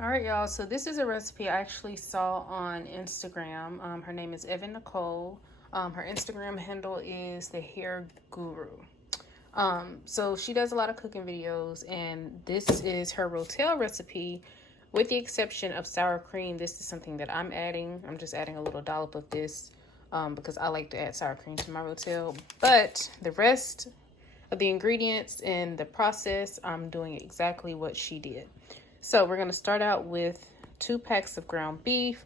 All right, y'all. So this is a recipe I actually saw on Instagram. Her name is Evan Nicole. Her Instagram handle is the Hair Guru. So she does a lot of cooking videos, and this is her Rotel recipe. With the exception of sour cream, this is something that I'm adding. I'm just adding a little dollop of this because I like to add sour cream to my Rotel. But the rest of the ingredients and the process, I'm doing exactly what she did. So we're going to start out with 2 packs of ground beef.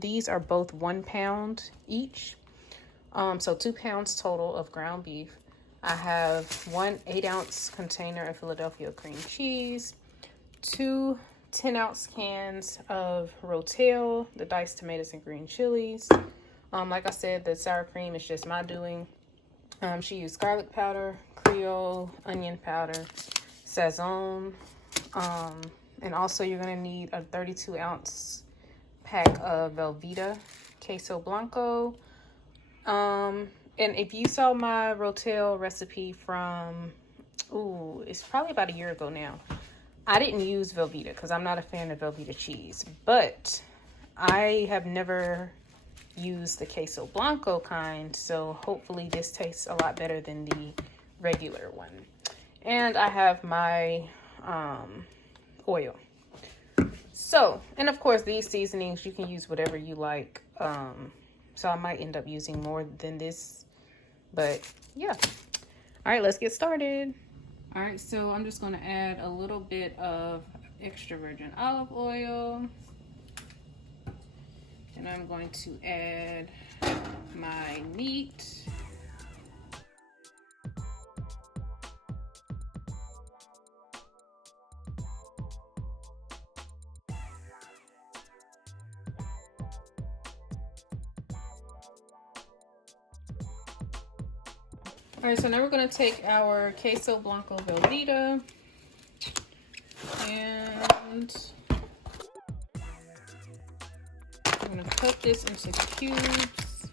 These are both 1 pound each. So 2 pounds total of ground beef. I have 1 8-ounce container of Philadelphia cream cheese, 2 10-ounce cans of Rotel, the diced tomatoes and green chilies. Like I said, the sour cream is just my doing. She used garlic powder, Creole, onion powder, Sazon, and also you're going to need a 32-ounce pack of Velveeta, Queso Blanco. And if you saw my Rotel recipe from, it's probably about a year ago now. I didn't use Velveeta because I'm not a fan of Velveeta cheese, but I have never used the Queso Blanco kind, so hopefully this tastes a lot better than the regular one. And I have my oil. So, and of course these seasonings, you can use whatever you like. So I might end up using more than this, but yeah. All right, let's get started. All right, so I'm just going to add a little bit of extra virgin olive oil. And I'm going to add my meat. All right, so now we're going to take our Queso Blanco Velveeta and we're going to cut this into cubes.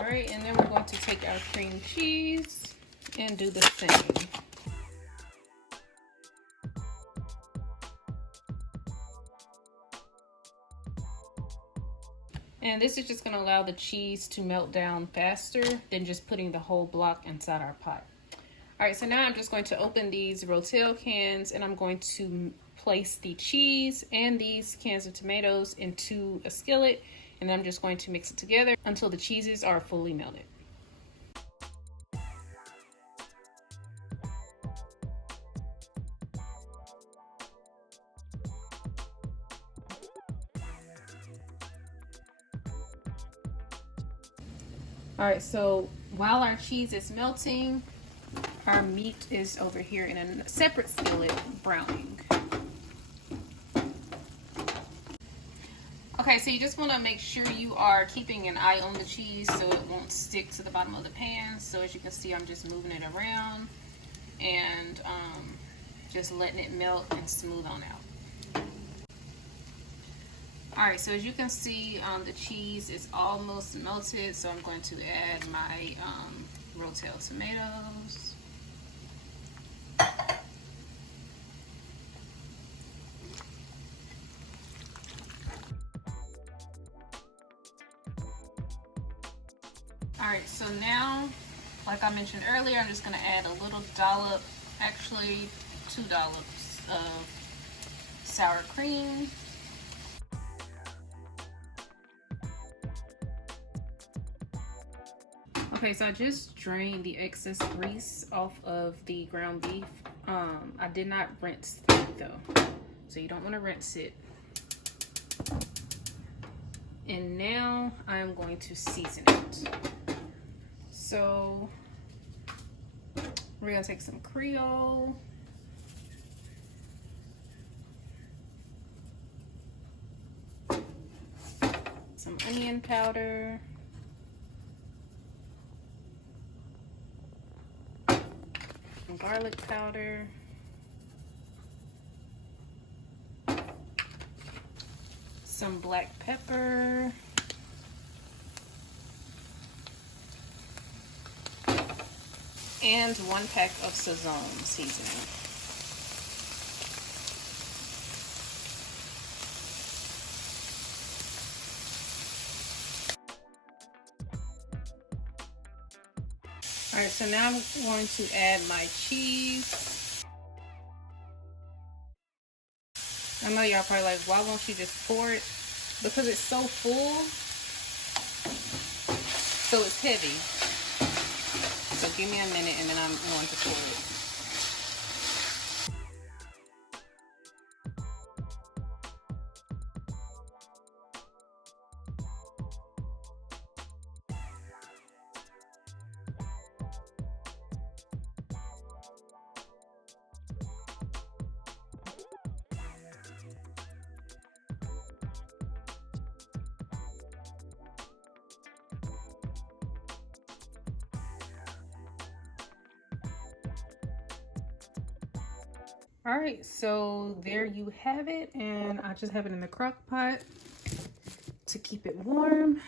All right, and then we're going to take our cream cheese and do the same. And this is just going to allow the cheese to melt down faster than just putting the whole block inside our pot. All right, so now I'm just going to open these Rotel cans and I'm going to place the cheese and these cans of tomatoes into a skillet, and I'm just going to mix it together until the cheeses are fully melted. All right, so while our cheese is melting, our meat is over here in a separate skillet browning. Okay, so you just want to make sure you are keeping an eye on the cheese so it won't stick to the bottom of the pan. So as you can see, I'm just moving it around and just letting it melt and smooth on out. All right, so as you can see, the cheese is almost melted, so I'm going to add my Rotel tomatoes. All right, so now, like I mentioned earlier, I'm just going to add a little dollop, actually 2 dollops of sour cream. Okay, so I just drained the excess grease off of the ground beef. I did not rinse it though, so you don't want to rinse it. And now I'm going to season it. So we're gonna take some Creole. Some onion powder. Some garlic powder. Some black pepper. and 1 pack of Sazon seasoning. Alright, so now I'm going to add my cheese. I know y'all probably like, why won't you just pour it? Because it's so full, so it's heavy. So give me a minute and then I'm going to pour it. All right, so there you have it, and I just have it in the crock pot to keep it warm.